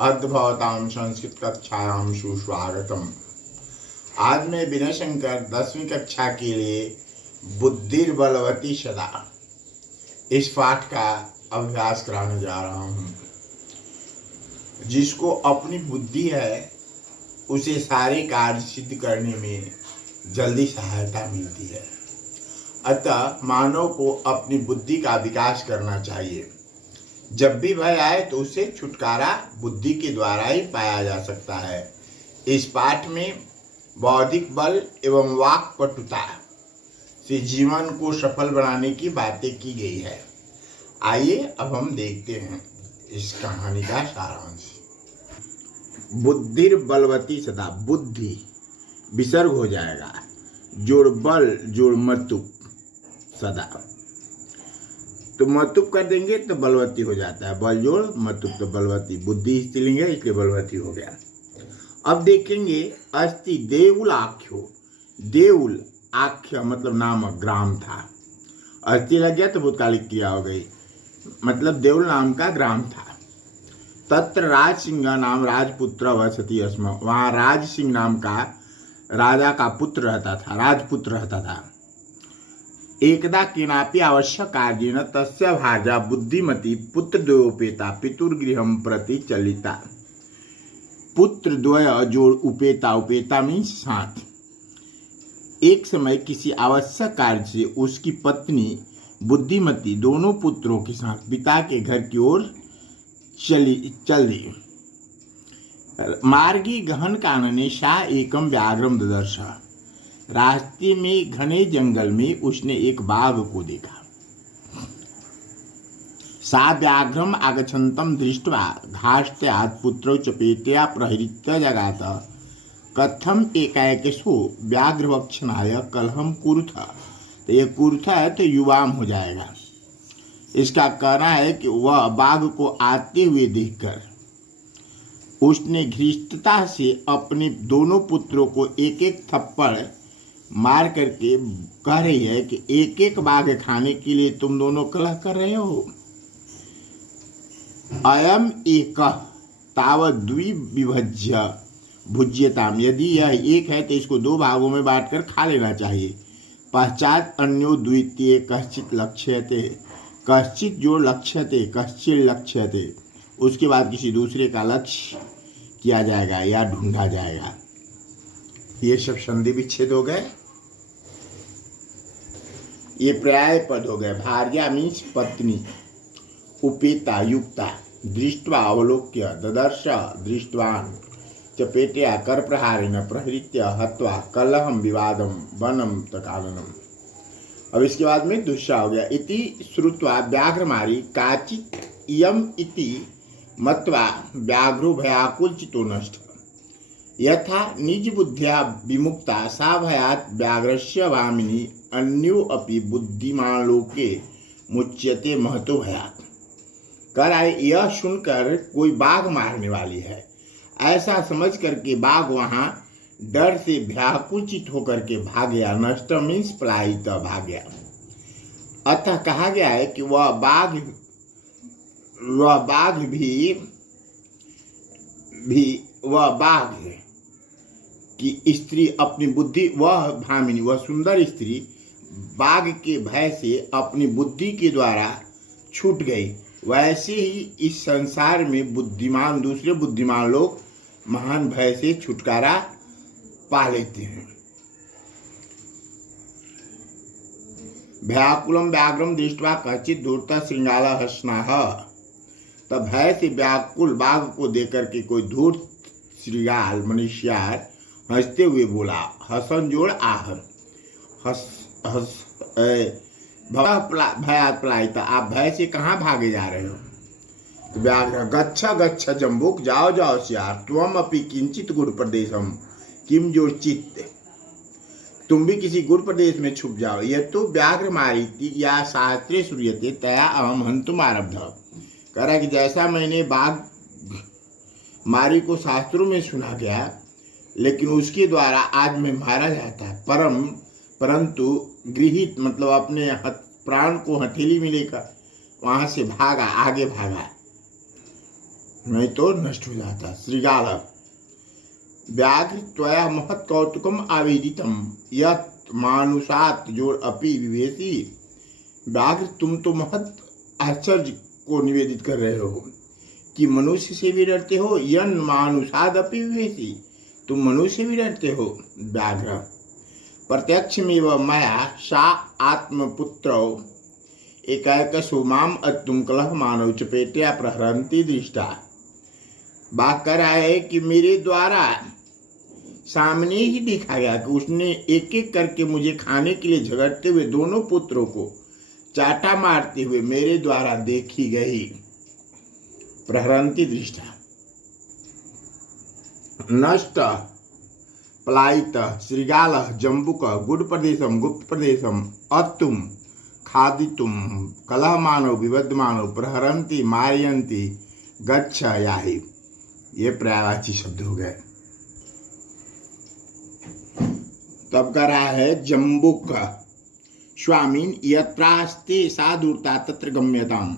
अद्भुतां संस्कृत कक्षायां सुस्वागतम। आज मैं विनय शंकर 10वीं कक्षा के लिए बुद्धिर्बलवती सदा इस पाठ का अभ्यास कराने जा रहा हूँ। जिसको अपनी बुद्धि है उसे सारे कार्य सिद्ध करने में जल्दी सहायता मिलती है। अतः मानव को अपनी बुद्धि का विकास करना चाहिए। जब भी भय आए तो उससे छुटकारा बुद्धि के द्वारा ही पाया जा सकता है। इस पाठ में बौद्धिक बल एवं वाक पटुता से जीवन को सफल बनाने की बातें की गई है। आइए अब हम देखते हैं इस कहानी का सारांश। बुद्धिर बलवती सदा, बुद्धि विसर्ग हो जाएगा, जोड़ बल जोड़ मतुप सदा, तो मतुप कर देंगे तो बलवती हो जाता है। बल जोड़ मतुप तो बलवती, बुद्धि स्त्रीलिंग है इसलिए बलवती हो गया। अब देखेंगे अस्ति देउल आख्यो। देउल आख्य मतलब नामक, ग्राम था। अस्ति लग गया तो भूतकालिक क्रिया हो गई, मतलब देउल नाम का ग्राम था। तत्र राज सिंह नाम राजपुत्र वसति अस्म। वहाँ राज सिंह नाम का राजा का पुत्र रहता था, राजपुत्र रहता था। एकदा केनापि आवश्यक कार्येन तस्य भार्या बुद्धिमती पुत्रद्वयोपेता पितुर्गृहं प्रति चलिता। पुत्र द्वय जोड़ उपेता, उपेता मीन्स साथ। एक समय किसी आवश्यक कार्य से उसकी पत्नी बुद्धिमती दोनों पुत्रों के साथ पिता के घर की ओर चल दी। मार्गी गहन कानने सा एकम व्याघ्रम ददर्श। रास्ते में घने जंगल में उसने एक बाघ को देखा। सा व्याघ्रम आगछन्तम दृष्ट्वा घाष्टयात् पुत्रौ चपेत्या प्रहृत्य जगात। कथम एकाएकेषु व्याघ्रभक्षणाय कलहम कुरुथ। तो ये कुरुथ है तो युवाम हो जाएगा। इसका कहना है कि वह बाघ को आते हुए देखकर उसने घृष्टता से अपने दोनों पुत्रों को एक एक थप्पड़ मार करके कह रही है कि एक एक बाघ खाने के लिए तुम दोनों कलह कर रहे हो। अयम एक तावत द्विविभज्य भुज्यताम। यदि यह एक है तो इसको दो भागों में बांटकर खा लेना चाहिए। पश्चात अन्यो द्वितीय कश्चित लक्ष्यते। कश्चित जो लक्ष्यते, कश्चित लक्ष्यते, उसके बाद किसी दूसरे का लक्ष्य किया जाएगा या ढूंढा जाएगा। ये सब संधि विच्छेद हो गए, ये पर्याय पद हो गए। भार्या मीन्स पत्नी, उपेता युक्ता, दृष्ट्वा अवलोक्य, ददर्श दृष्टवान, चपेटया कर प्रहारेण प्रहृत्य हत्वा कलहम विवादम वनम तकालनम। अब इसके बाद में दूसरा हो गया। इति श्रुत्वा व्याघ्रमारी काचित इयम इति मत्वा व्याघ्रो भयाकुल चितो नष्ट। यथा निज बुद्ध्या विमुक्ता सा भयात व्याघ्रस्य वामिनी अन्यो अपि बुद्धिमान लोके मुच्यते महतो भयात। कर आए यह सुनकर कोई बाघ मारने वाली है ऐसा समझ करके बाघ वहां डर से व्याकुचित होकर के भाग गया। नष्ट मीन्स पलायित, भाग गया। अतः कहा गया है कि वह बाघ की स्त्री अपनी बुद्धि, वह भामिनी, वह सुंदर स्त्री बाघ के भय से अपनी बुद्धि के द्वारा छूट गई। वैसे ही इस संसार में बुद्धिमान, दूसरे बुद्धिमान लोग महान भय से छुटकारा पा लेते हैं। भयाकुलम व्याघ्रम दृष्ट्वा कश्चित धूर्त श्रृंगाल हसनाह। तब भय से व्याकुल बाघ को देकर के कोई धूर्त श्रृंगाल मनुष्यार हंसते हुए बोला। हसन जोड़ आह, भयात पलायिता। आप भय से कहाँ भागे जा रहे हो? व्याघ्र गच्छ गच्छ जम्बुक, जाओ जाओ श्यार, त्वम अपि किंचित गुड़ प्रदेशम किम जोड़ चित्त। तुम भी किसी गुड़ प्रदेश में छुप जाओ। यह तो व्याघ्र मारीति या शास्त्रे श्रूयते तया अहम हंतुम आरब्ध। कह रहा है कि जैसा मैंने बाघ मारी को शास्त्रों में सुना गया, लेकिन उसके द्वारा आज मैं मारा जाता है। परंतु गृहित मतलब अपने प्राण को हथेली में लेकर वहां से भागा, आगे भागा। नहीं तो नष्ट हो जाता। श्रीगाल व्याघ्र त्वया महत् कौतुकम आवेदितम यत् मानुषात् जोड़ अपि विवेशी। व्याघ्र तुम तो महत् आश्चर्य को निवेदित कर रहे हो कि मनुष्य से भी डरते हो। यन मानुषाद अपि विवेशी, तुम मनुष्य भी डरते हो। व्याघ्र प्रत्यक्षमेव मया सा आत्मपुत्रौ एकैकशो माम अत्तुम कलह मानव चपेट्या प्रहरंती दृष्टा। बात कर रहा है कि मेरे द्वारा सामने ही देखा गया कि उसने एक एक करके मुझे खाने के लिए झगड़ते हुए दोनों पुत्रों को चाटा मारते हुए मेरे द्वारा देखी गई। प्रहरंती दृष्टा नष्ट पलायित श्रीगाल जम्बुक गुड प्रदेशम गुप्त प्रदेशम अत्तुम खादितुम कलह मानव विबद्ध मानव प्रहरंती मारयंती गच्छ याहि। ये पर्यायवाची शब्द हो गए। तब कह रहा है जम्बुक स्वामीन यत्रास्ते सा धूर्ता तत्र गम्यताम।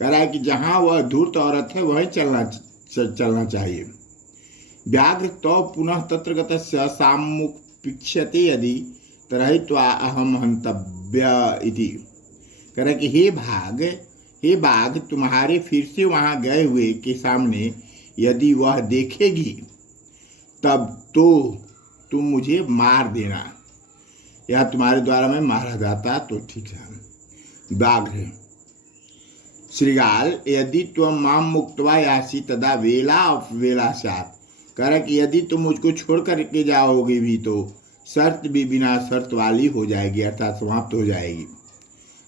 कह रहा है कि जहाँ वह धूर्त औरत है वहीं चलना चाहिए। व्याघ्र तो पुनः तत्र गतस्य सामुपीक्ष्यते यदि तरहित्वा अहम हंतव्य इति। कह रहा है कि हे बाघ तुम्हारे फिर से वहाँ गए हुए के सामने यदि वह देखेगी तब तो तुम मुझे मार देना, या तुम्हारे द्वारा मैं मारा जाता तो ठीक है। व्याघ्र श्रीगाल यदि तुम माम मुक्त्वा यासी तदा वेला वेला सात। कह रहा कि यदि तुम मुझको छोड़ करके जाओगे भी तो शर्त भी बिना शर्त वाली हो जाएगी, अर्थात समाप्त हो जाएगी।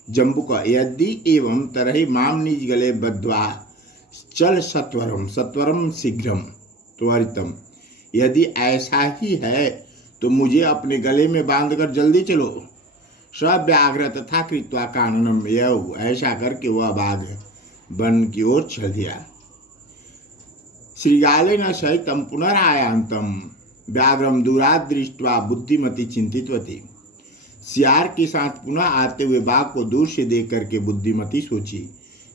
जम्बुक यदि एवं तरहि माम निज गले बद्ध्वा चल सत्वरम सत्वरम शीघ्रम त्वरितम। यदि ऐसा ही है तो मुझे अपने गले में बांधकर जल्दी चलो। सब व्याघ्र तथा कृत्वा काननम यौ, ऐसा करके वह बाघ वन की ओर चल दिया। श्रीगालेन सहितम पुनरायांतम व्याघ्रम दूरात् दृष्ट्वा बुद्धिमती चिंतितवती। सियार के साथ पुनः आते हुए बाघ को दूर से देख करके बुद्धिमती सोची,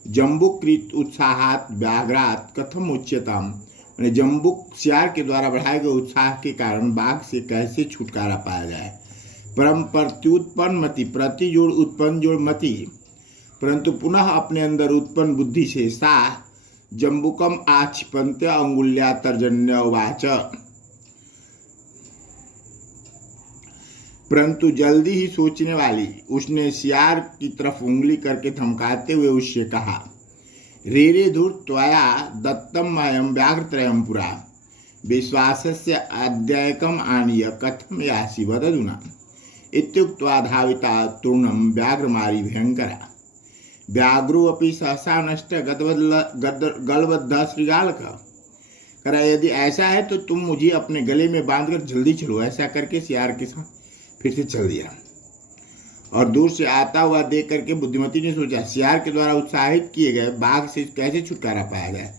जम्बुकृत उत्साहात व्याघ्रात कथम उच्यताम। जम्बुक सियार के द्वारा बढ़ाए गए उत्साह के कारण बाघ से कैसे छुटकारा पाया जाए। परम प्रत्युत्पन्न मति प्रति जोड़ उत्पन्न जोड़ मति, परंतु पुनः अपने अंदर उत्पन्न बुद्धि से सा जम्बुकम आक्षिपन्त्य अंगुल्या तर्जन्य उवाच। परंतु जल्दी ही सोचने वाली उसने सियार की तरफ उंगली करके धमकाते हुए उससे कहा, रे धूर् त्वया दत्तम अयं व्याघ्रत्रयं पुरा विश्वासस्य अद्यैकम आनीय कथम यासि वददुना। इत्युक्त्वा धाविता तूर्णं व्याघ्रमारी भयंकरा। व्याघ्रोऽपि सहसा नष्ट गलबद्ध श्रीगालक। करा यदि ऐसा है तो तुम मुझे अपने गले में बांधकर जल्दी चलो। ऐसा करके सियार के साथ फिर से चल दिया और दूर से आता हुआ देख करके बुद्धिमती ने सोचा, सियार के द्वारा उत्साहित किए गए बाघ से कैसे छुटकारा पाया जाए।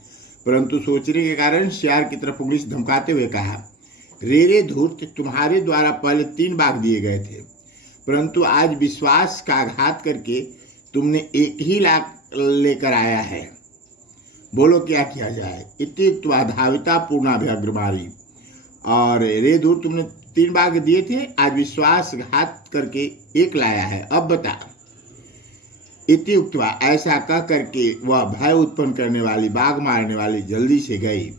परंतु सोचने के कारण सियार की तरफ उंगली से धमकाते हुए कहा, रे धूर्त तुम्हारे द्वारा पहले 3 बाघ दिए गए थे, परंतु आज विश्वास का आघात करके तुमने एक ही लाख लेकर आया है। बोलो क्या किया जाए। इत्युक्त्वा धाविता पूर्णाभ्यग्रमारी। और रे धूर्त तुमने 3 बाघ दिए थे, आज विश्वासघात करके 1 लाया है, अब बता। इति उक्त्वा ऐसा कह करके वह भय उत्पन्न करने वाली बाघ मारने वाली जल्दी से गई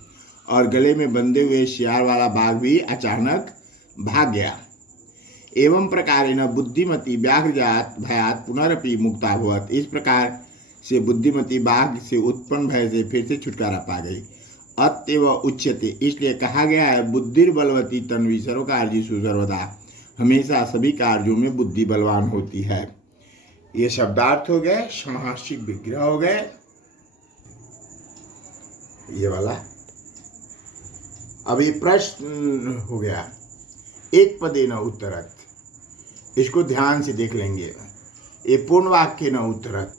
और गले में बंधे हुए सियार वाला बाघ भी अचानक भाग गया। एवं प्रकारेण बुद्धिमती व्याघ्रजात भयात पुनरपि मुक्ता भवत। इस प्रकार से बुद्धिमती बाघ से उत्पन्न भय से फिर से छुटकारा पा गई। अतएव उच्यते, इसलिए कहा गया है, बुद्धिर्बलवती तन्वी सर्वकार्येषु सर्वदा। हमेशा सभी कार्यों में बुद्धि बलवान होती है। ये शब्दार्थ हो गए, समाहार्षिक विग्रह हो गए, ये वाला। अभी प्रश्न हो गया, एक पदे न उत्तरत। इसको ध्यान से देख लेंगे। ये पूर्ण वाक्य न उत्तरत।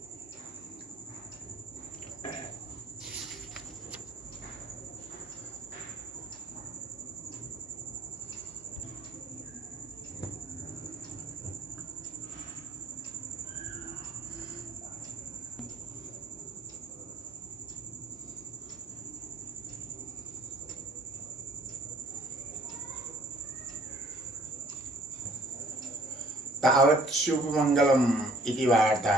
तावत् शुभमंगलम इति वार्ता।